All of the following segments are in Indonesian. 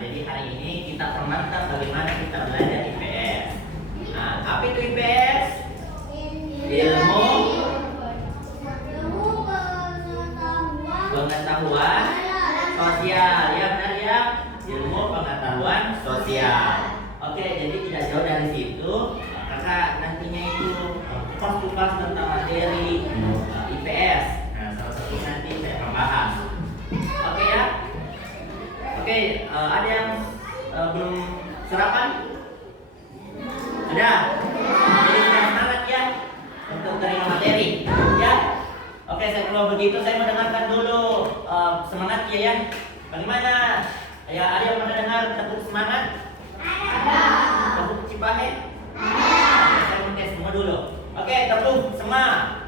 jadi hari ini kita akan mantap bagaimana kita belajar IPS. Nah, apa itu IPS? Ilmu pengetahuan sosial. Ya benar ya, ilmu pengetahuan sosial. Oke, jadi tidak jauh dari situ, kakak nantinya itu kupas-kupas tentang materi IPS. Nah, salah satu nanti saya akan bahas. Oke ya. Oke, ada yang belum sarapan? Sudah? Jadi sudah semangat ya untuk terima materi ya. Oke, kalau begitu saya mendengarkan dulu semangat ya. Bagaimana? Ya, ada yang pernah dengar tepuk semangat? Ada. Tepuk Cipahe? Ada. Saya mau tes semua dulu. Oke, tepuk semangat.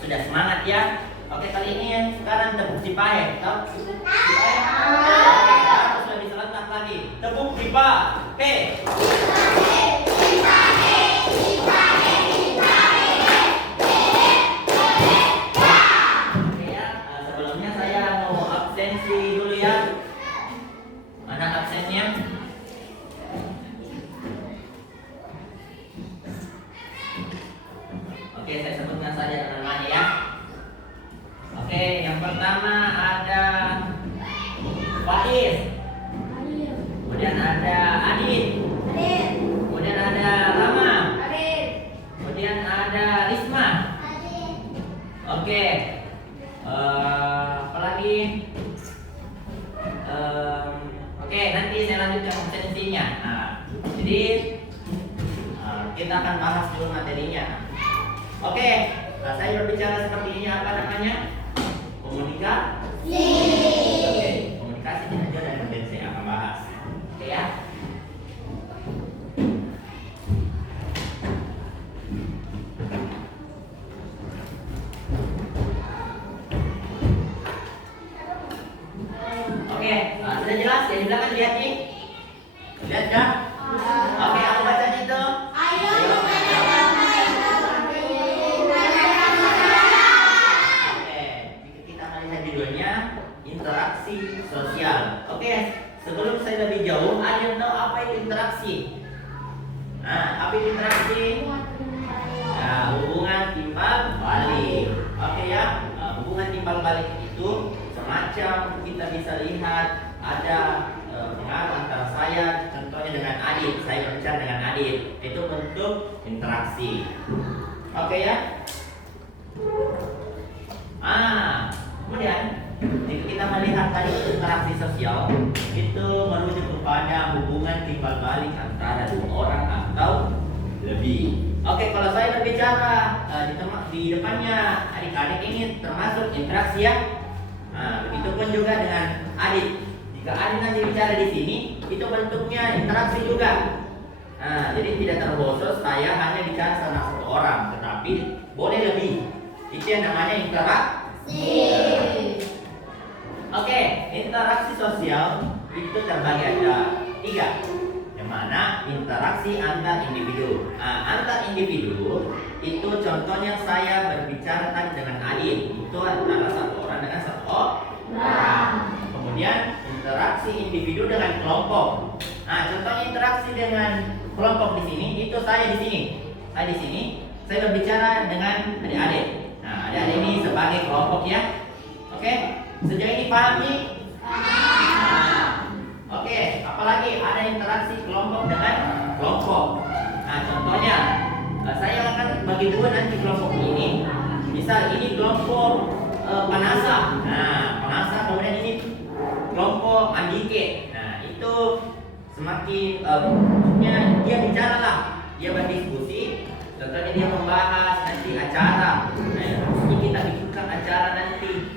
Sudah semangat ya. Oke, kali ini yang sekarang tepuk Cipahe. Tahu Cipahe? Oke, harus lebih serentak lagi. Tepuk Cipahe. Oke ya, sebelumnya saya mau absensi dulu ya. Mana absennya? Oke, saya sebutkan saja namanya ya. Oke, yang pertama ada Faiz. Kemudian ada Adit. Kemudian ada Rama. Kemudian ada Risma. Oke. Apa lagi? Oke, nanti saya lanjutkan absensinya. Nah, jadi kita akan bahas dulu materinya. Oke, nah saya berbicara seperti ini apa namanya? Komunikasi. Oke, komunikasi tidak jauh dari yang saya akan bahas. Oke ya. Oke, sudah jelas ya di belakang lihat nih. Lihat dah. Oke, aku bacanya itu. Interaksi sosial. Oke, sebelum saya lebih jauh, ada yang tahu apa itu interaksi? Nah, apa itu interaksi? Nah, hubungan timbal balik. Oke ya, hubungan timbal balik itu semacam kita bisa lihat ada pengaruh antara saya, contohnya dengan Adit. Saya berbicara dengan Adit, itu bentuk interaksi. Oke ya. Kemudian jika kita melihat tadi interaksi sosial itu merujuk kepada hubungan timbal balik antara dua orang atau lebih. Oke, kalau saya berbicara di depannya adik-adik ini termasuk interaksi ya. Nah, begitupun juga dengan Adit. Jika Adit nanti bicara di sini, itu bentuknya interaksi juga. Nah, jadi tidak terkhusus saya hanya bicara sama satu orang, tetapi boleh lebih. Itu yang namanya interaksi. Oke, interaksi sosial itu terbagi ada 3. Yang mana interaksi antar individu. Antar individu itu contohnya saya berbicara tadi dengan Adit, itu antara satu orang dengan satu orang. Kemudian interaksi individu dengan kelompok. Nah, contohnya interaksi dengan kelompok di sini itu saya di sini. Saya di sini saya berbicara dengan adik-adik. Nah, adik-adik ini sebagai kelompok ya. Oke. Sejauh ini paham nih? Oke, apalagi ada interaksi kelompok dengan kelompok. Nah, contohnya saya akan bagi dua nanti kelompok ini. Misal ini kelompok Panasa. Nah, Panasa kemudian ini kelompok Andike. Nah, itu semakin dia bicara lah, dia berdiskusi. Contohnya dia membahas nanti acara. Nah, ini kita bikinkan acara nanti.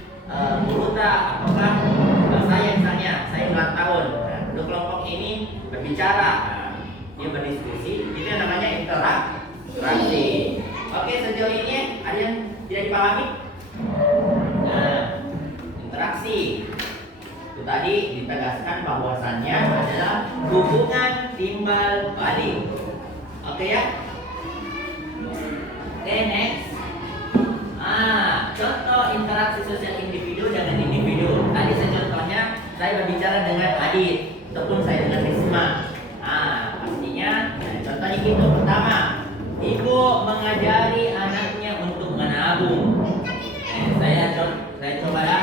Muruta, apakah saya misalnya, saya ulang tahun. Nah, untuk kelompok ini berbicara, dia berdiskusi, itu yang namanya interaksi. timbal balik. Oke ya? Oke, next. Contoh interaksi sosial individu dengan individu. Tadi contohnya saya berbicara dengan Adit ataupun saya dengan Risma. Pastinya contohnya gitu. Pertama, ibu mengajari anaknya untuk menabung. Saya coba ya.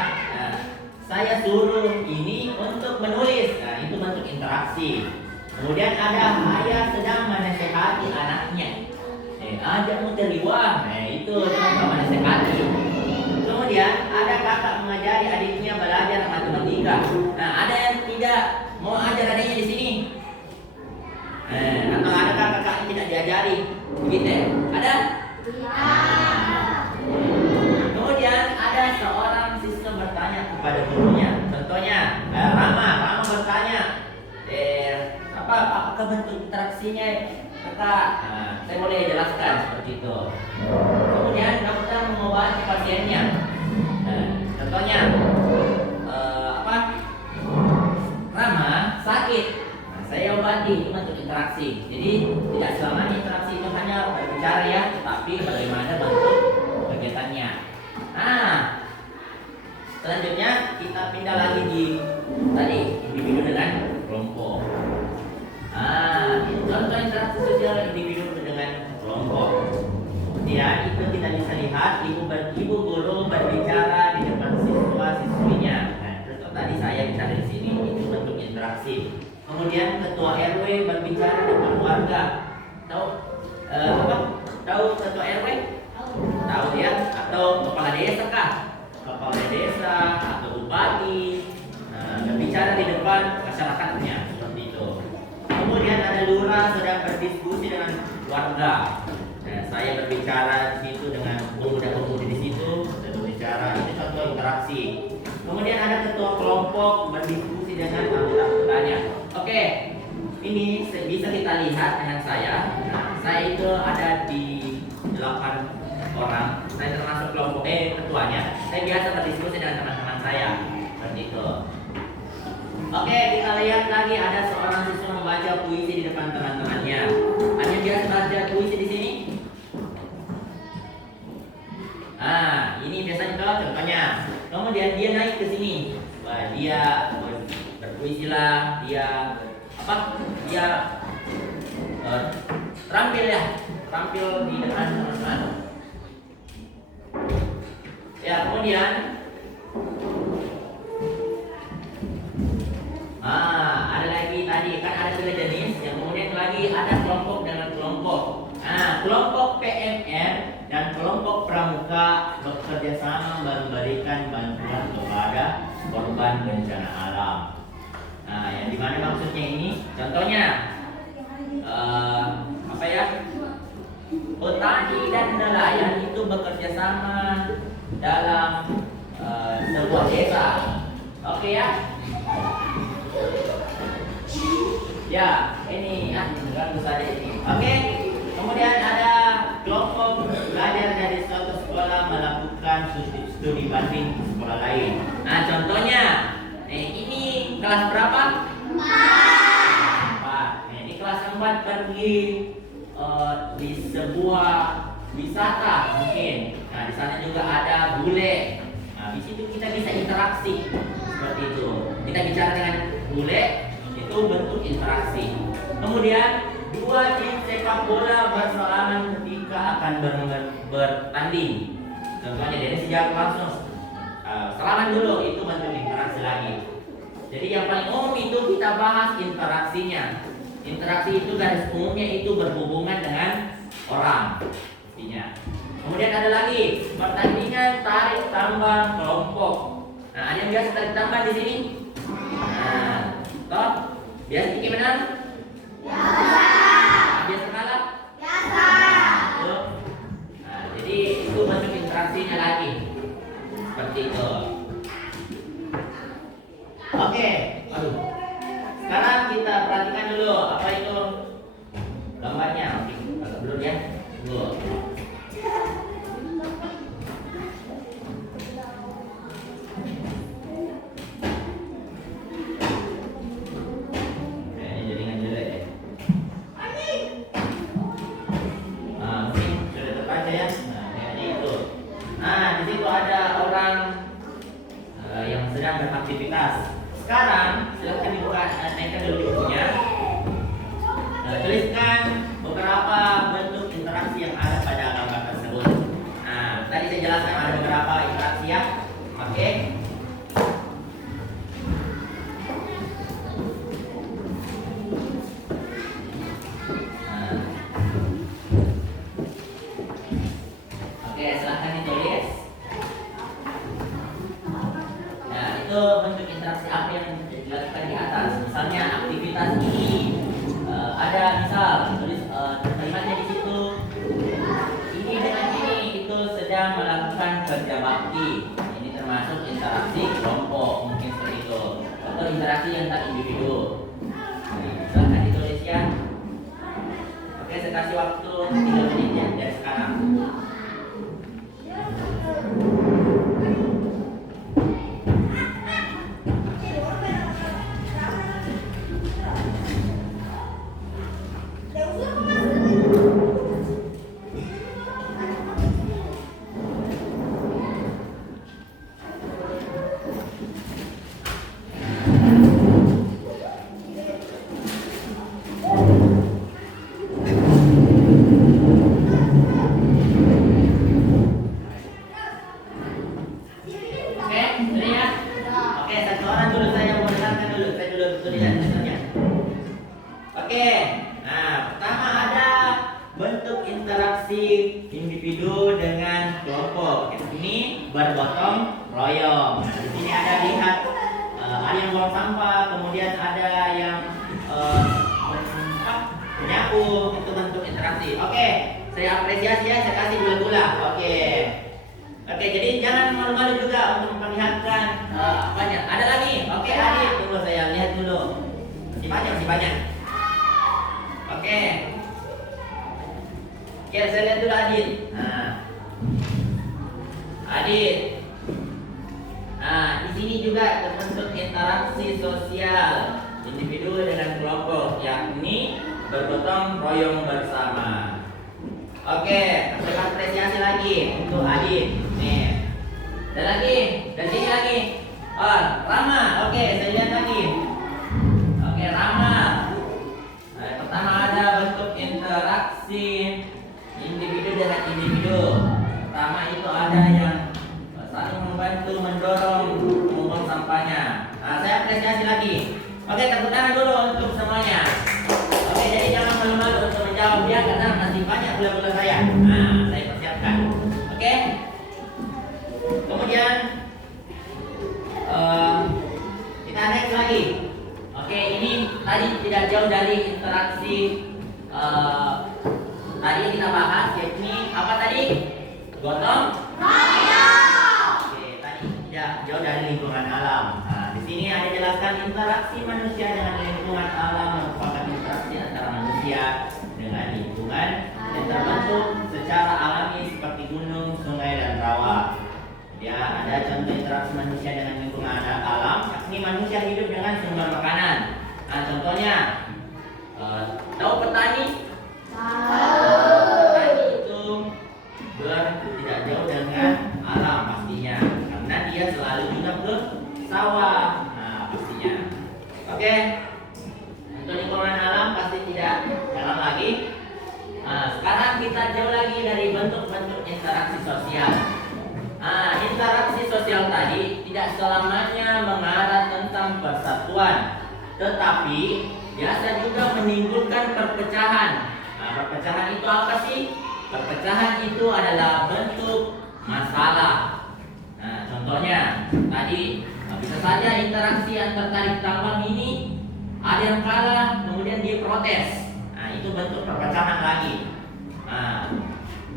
Saya suruh ini untuk menulis. Itu bentuk interaksi. Kemudian ada ayah sedang menasehati anaknya. Ajak muter liwah. Itu contoh menasehati. Kemudian ada kakak mengajari adiknya belajar matematika. Ada yang tidak mau ajar adiknya di sini. Atau ada kakak yang tidak diajari, begitu ya? Ada? Kemudian ada seorang siswa bertanya kepada gurunya. Contohnya, Rama bertanya, apakah bentuk interaksinya, kakak? Saya boleh jelaskan seperti itu. Kemudian dokter mengobati pasiennya. Contohnya, Rama sakit. Saya obati, itu bentuk interaksi. Jadi tidak selamanya interaksi itu hanya berbicara ya, tetapi bagaimana bentuk kegiatannya. Selanjutnya kita pindah lagi di tadi individu dengan kelompok. Contoh interaksi sosial individu dengan kelompok. Kemudian itu kita bisa lihat ibu guru berbicara di depan siswa-siswinya. Contoh tadi saya bicara di sini, itu bentuk interaksi. Kemudian ketua RW berbicara depan warga. Tahu ketua RW? Tahu ya? Atau kepala desa kah? Kepala desa atau bupati berbicara di depan masyarakatnya seperti itu. Kemudian ada lurah sedang berdiskusi dengan warga. Saya berbicara di situ dengan pemuda-pemudi di situ, saya berbicara. Ini contoh interaksi. Kemudian ada ketua kelompok berdiskusi dengan anggota-anggotanya. Oke, ini bisa kita lihat dengan saya. Saya itu ada di 8 orang. Saya termasuk kelompok ketuanya. Saya biasa berdiskusi dengan teman-teman saya seperti itu. Oke, kita lihat lagi ada seorang siswa membaca puisi di depan teman-temannya. Ada yang biasa baca puisi di sini? Ini biasanya contohnya. Kemudian dia naik ke sini. Dia berpuisi lah, dia terampil di depan teman-teman. Ya, kemudian ada lagi tadi kan ada 3 jenis, yang kemudian lagi ada kelompok dengan kelompok. Kelompok PMR dan kelompok pramuka bekerja sama memberikan bantuan kepada korban bencana alam. Yang dimana maksudnya ini? Contohnya, petani dan nelayan itu bekerja sama dalam sebuah desa. Oke ya? Ya, ini ganggu saja ini. Oke. Kemudian ada kelompok belajar dari suatu sekolah melakukan studi banding di sekolah lain. Contohnya, ini kelas berapa? 4. Ini kelas 4 pergi di sebuah wisata mungkin. Di sana juga ada bule. Di situ kita bisa interaksi seperti itu. Kita bicara dengan bule, itu bentuk interaksi. Kemudian 2 tim sepak bola bersalaman ketika akan bertanding. Contohnya dari sejak langsung salaman dulu, itu bentuk interaksi lagi. Jadi yang paling umum itu kita bahas interaksinya. Interaksi itu garis umumnya itu berhubungan dengan orang. Pastinya. Kemudian ada lagi pertandingan tarik tambang kelompok. Ada yang biasa tarik tambang di sini? Biasa tinggi menang? Biasa kalah? Jadi itu bentuk interaksinya lagi. Seperti itu. Oke. Sekarang kita perhatikan dulu apa itu gambarnya. Agak blur ya. Jadi nggak jelek ya. Oke, silahkan ditulis. Nah, itu bentuk interaksi apa yang dilakukan di atas. Misalnya aktivitas ini ada misal tulis kalimatnya di situ. Ini dengan ini itu sedang melakukan kerja bakti. Ini termasuk interaksi kelompok, mungkin seperti itu. Atau interaksi antar individu. Silahkan ditulis ya. Oke, saya kasih waktu 3 menit ya dari sekarang. Individu dengan kelompok. Ini bergotong royong. Di sini ada lihat ada yang buang sampah, kemudian ada yang menyapu. Itu bentuk interaksi. Oke, saya apresiasi ya, saya kasih gula-gula. Oke, jadi jangan malu-malu juga untuk memperlihatkan apanya. Ada lagi? Oke, Adit, tunggu saya lihat dulu. Masih banyak. Oke. Ya, saya lihat dulu Adit. Adit. Di sini juga terbentuk interaksi sosial individu dengan kelompok, yakni bergotong royong bersama. Oke, saya apresiasi lagi untuk Adit. Nih. Dan sini lagi. Rama. Oke, saya lihat lagi. Oke, Rama. Yang pertama ada bentuk interaksi individu dengan individu. Pertama itu ada yang saling membantu mendorong mengumpul sampahnya. Saya apresiasi lagi. Oke, tepuk tangan dulu untuk semuanya. Oke, jadi jangan malu-malu untuk menjawab ya, karena masih banyak gula-gula saya. Saya persiapkan. Oke. Kemudian kita next lagi. Oke, ini tadi tidak jauh dari interaksi tadi kita bahas, yakni apa tadi? Gotong royong. Oke, tadi tidak jauh dari lingkungan alam. Di sini ada jelaskan interaksi manusia dengan lingkungan alam merupakan interaksi antara manusia dengan lingkungan yang terbentuk secara alami seperti gunung, sungai, dan rawa. Ya, ada contoh interaksi manusia dengan lingkungan alam, yakni manusia hidup dengan sumber makanan. Contohnya, tahu petani? Petani itu tidak jauh dengan alam pastinya, karena dia selalu juga ke sawah. Pastinya. Oke. Untuk lingkungan alam pasti tidak jalan lagi. Sekarang kita jauh lagi dari bentuk-bentuk interaksi sosial. Interaksi sosial tadi tidak selamanya mengarah tentang persatuan, tetapi biasa juga menimbulkan perpecahan. Perpecahan itu apa sih? Perpecahan itu adalah bentuk masalah. Contohnya tadi bisa saja interaksi antar tarik tambang ini ada yang kalah, kemudian dia protes. Itu bentuk perpecahan lagi.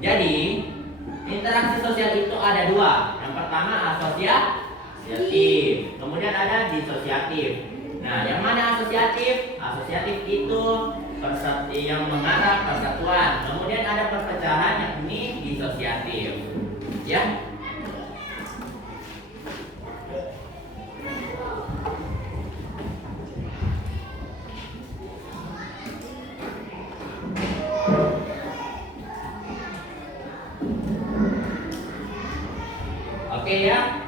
Jadi interaksi sosial itu ada dua. Yang pertama asosiatif, kemudian ada disosiatif. Yang mana asosiatif? Asosiatif itu yang mengarah persatuan. Kemudian ada perpecahan, yakni disosiatif. Ya. Oke ya.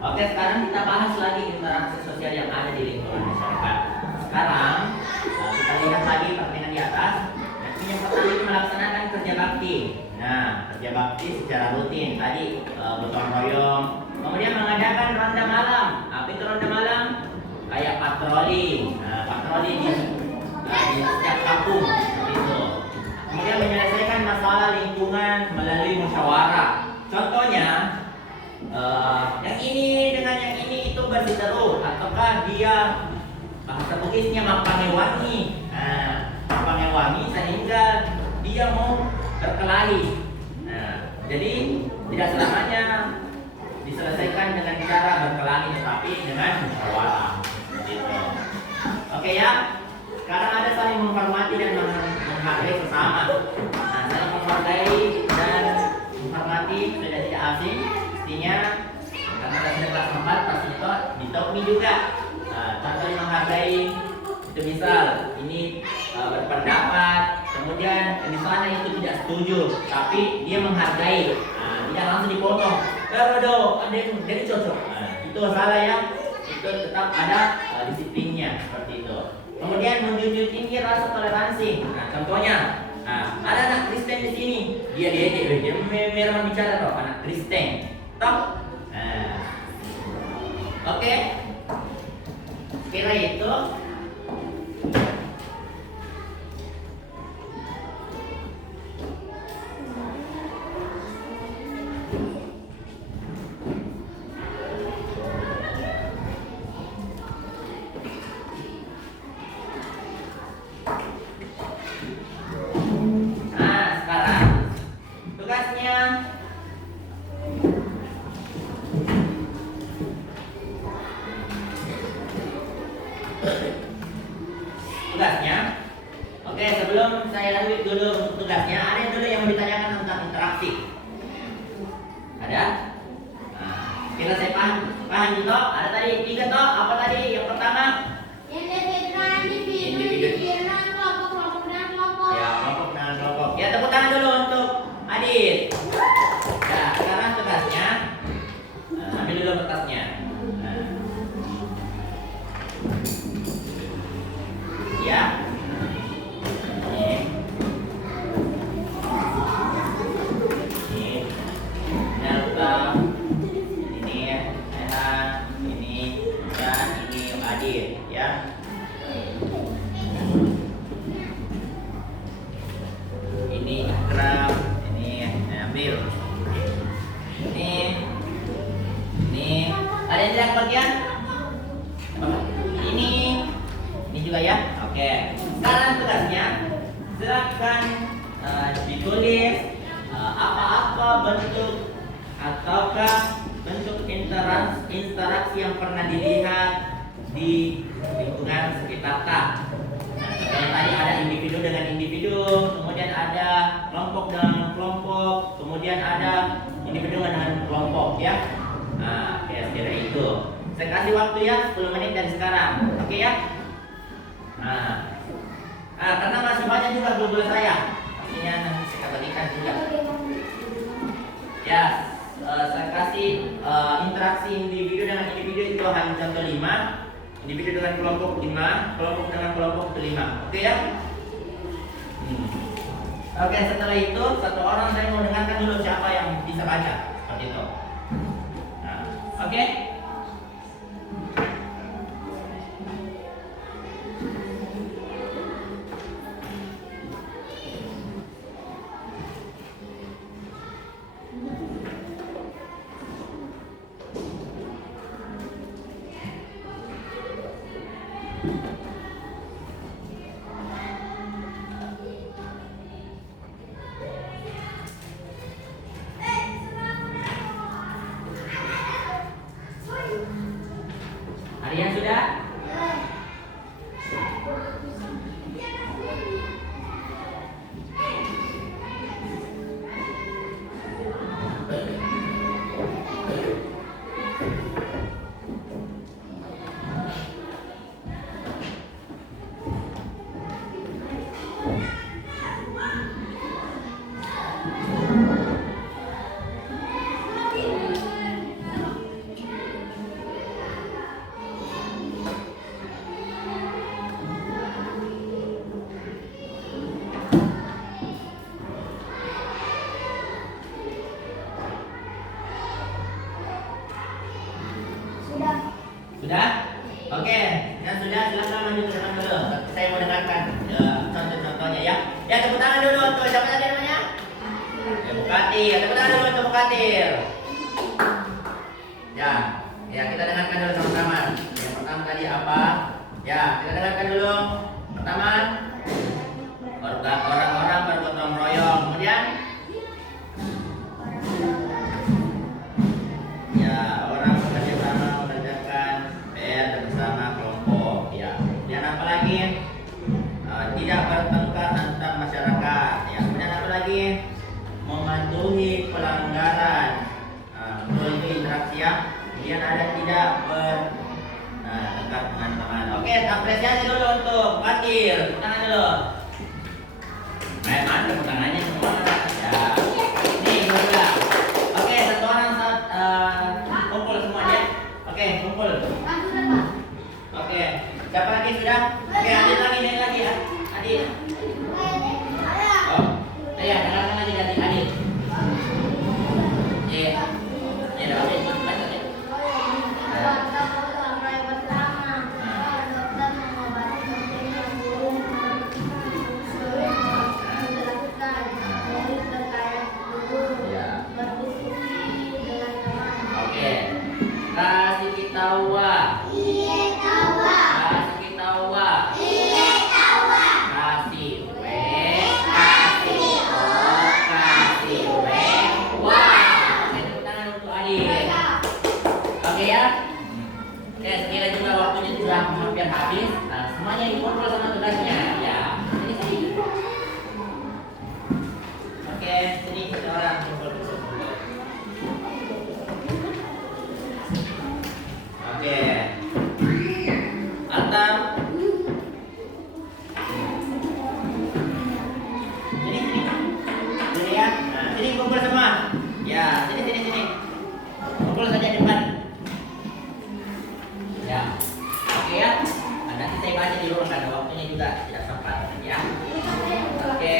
Oke, sekarang kita bahas lagi interaksi sosial yang ada di lingkungan masyarakat. Sekarang kita lihat lagi pertanyaan di atas. Yang pertama itu melaksanakan kerja bakti. Kerja bakti secara rutin tadi gotong royong. Kemudian mengadakan ronda malam. Apa itu ronda malam? Kayak patroli. Patroli di setiap kampung seperti itu. yang ini dengan yang ini itu berseteru, ataukah dia bahasa tulisnya mampangewangi. Nah, mampangewangi sehingga dia mau berkelahi. Nah, jadi tidak selamanya diselesaikan dengan cara berkelahi, tetapi dengan musyawarah. Gitu. Oke ya. Sekarang ada saling menghormati dan menghargai sesama. Nah, saling menghargai dan menghormati sudah tidak asing. Pastinya karena sudah kelas 4 pasti itu di Tokmi juga. Nah, contoh menghargai itu misal ini berpendapat, kemudian di sana itu tidak setuju, tapi dia menghargai. Nah, tidak langsung dipotong. Dodo, ada cocok. Nah, itu salah ya. Itu tetap ada disiplinnya seperti itu. Kemudian menjunjung tinggi rasa toleransi. Nah, contohnya, ada anak Kristen di sini, dia memang bicara toh anak Kristen, toh. Nah, oke. Kira itu. Tugasnya, oke, sebelum saya lanjut dulu untuk tugasnya, ada yang dulu yang mau ditanyakan tentang interaksi? Ada? Nah, kita saya paham gitu. Ada tadi 3 toh. Apa tadi? Yang pertama? Individu. Kelompok dan kelompok. Ya, kelompok dengan kelompok. Ya, tepuk tangan dulu untuk Adit. Ya, sekarang tugasnya, ambil dulu kertasnya. Ya. Ini Delta, ini Ehan, ini dan ini Adit, ya. Ini Ikram, ini ambil. Ini ada yang tidak bagian? Ini juga ya. Oke, sekarang tugasnya silakan ditulis apa-apa bentuk ataukah bentuk interaksi yang pernah dilihat di lingkungan sekitar tak. Nah, tadi ada individu dengan individu, kemudian ada kelompok dengan kelompok, kemudian ada individu dengan kelompok ya. Nah, kira-kira itu. Saya kasih waktu ya 10 menit dari sekarang. Oke ya? Nah, karena masih banyak juga guru saya, pastinya nanti saya bagikan juga. Ya, saya kasih interaksi individu dengan individu itu hanya contoh 5, individu dengan kelompok 5, kelompok dengan kelompok itu 5. Oke ya? Oke, setelah itu satu orang saya mau dengarkan dulu siapa yang bisa baca seperti itu. Nah, oke? Ada yang sudah? Sudah? Oke, yang sudah silakan maju ke depan dulu. Saya mau dengarkan contoh-contohnya ya. Ya, tepuk tangan dulu untuk siapa tadi namanya? Ya, Bukatir. Tepuk tangan dulu untuk Bukatir. Ya, ya kita dengarkan dulu sama-sama. Yang pertama tadi apa? Ya, kita dengarkan dulu. Pertama, orang-orang bergotong royong. Kemudian, ya orang bekerja sama mengerjakan PR bersama kelompok. Ya, kemudian apa lagi? Tidak bertengkar antar masyarakat. Ya, kemudian apa lagi? Mematuhi pelanggaran. Betul itu interaksi ya. Kemudian ada tidak bertengkar dengan teman. Oke, apresiasi dulu untuk Fatir. Tepuk tangan dulu. Mana tepuk tangannya semua? Ya. Nih, dua. Oke, satu orang kumpul semua ya. Oke, kumpul. Oke, siapa lagi sudah? Oke, Adit lagi, naik lagi ya. Adit. Oh, ya, dengarkan lagi dari Adit. Iya. Ya, udah Adit, lanjut ya. Oke. Kasih kita wa. Kasih kita wa. Kasih we. Kasih o. Kasih we. Wah. Tepuk tangan untuk Adit. Oke ya. Oke, sekira juga waktunya sudah hampir habis. Nah, semuanya dikumpul sama tugasnya. Ya. Sini. Oke, sini kita orang kumpul. Oke. Antam. Sini. Sini ya. Nah, sini kumpul semua. Ya, sini. Kumpul saja di depan. Ya. Oke ya. Nah, nanti saya baca di rumah karena waktunya juga tidak sempat ya. Oke.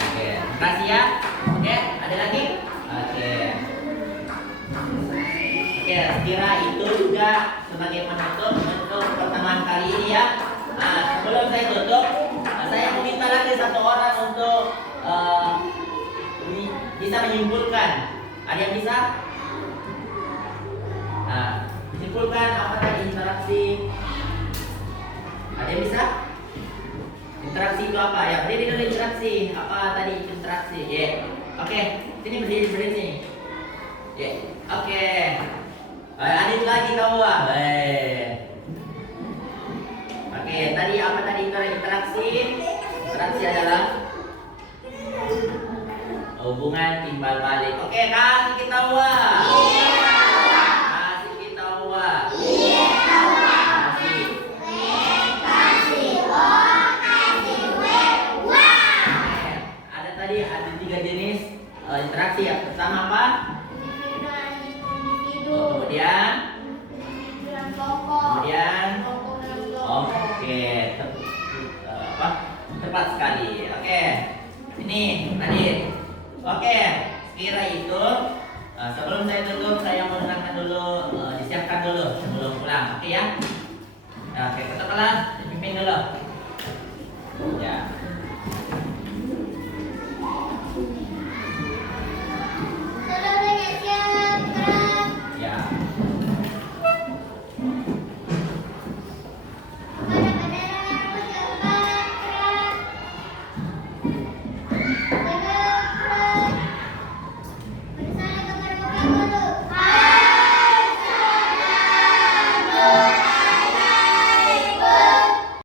Oke, terima kasih ya. Oke, ada lagi? Oke. Oke, sekira itu juga sebagai penutup untuk pertemuan kali ini ya. Nah, sebelum saya tutup, saya meminta lagi satu orang untuk bisa menyimpulkan. Ada yang bisa? Nah, simpulkan apa tadi interaksi? Ada yang bisa? Interaksi itu apa? Ya, berdiri dulu interaksi. Apa tadi interaksi? Ya. Oke, sini berdiri sini. Ya. Oke. Adit lagi kau ah. Oke, tadi apa tadi interaksi? Interaksi adalah hubungan timbal balik. Oke, kasih kita wa. Kasih kita wa. Ada 3 jenis interaksi ya. Pertama apa? Kemudian oke, tepat sekali. Oke, ini Adit. Oke, sekira itu sebelum saya tutup saya mau dengarkan dulu, disiapkan dulu sebelum pulang. Oke ya. Oke, ketua kelas dipimpin dulu. Ya.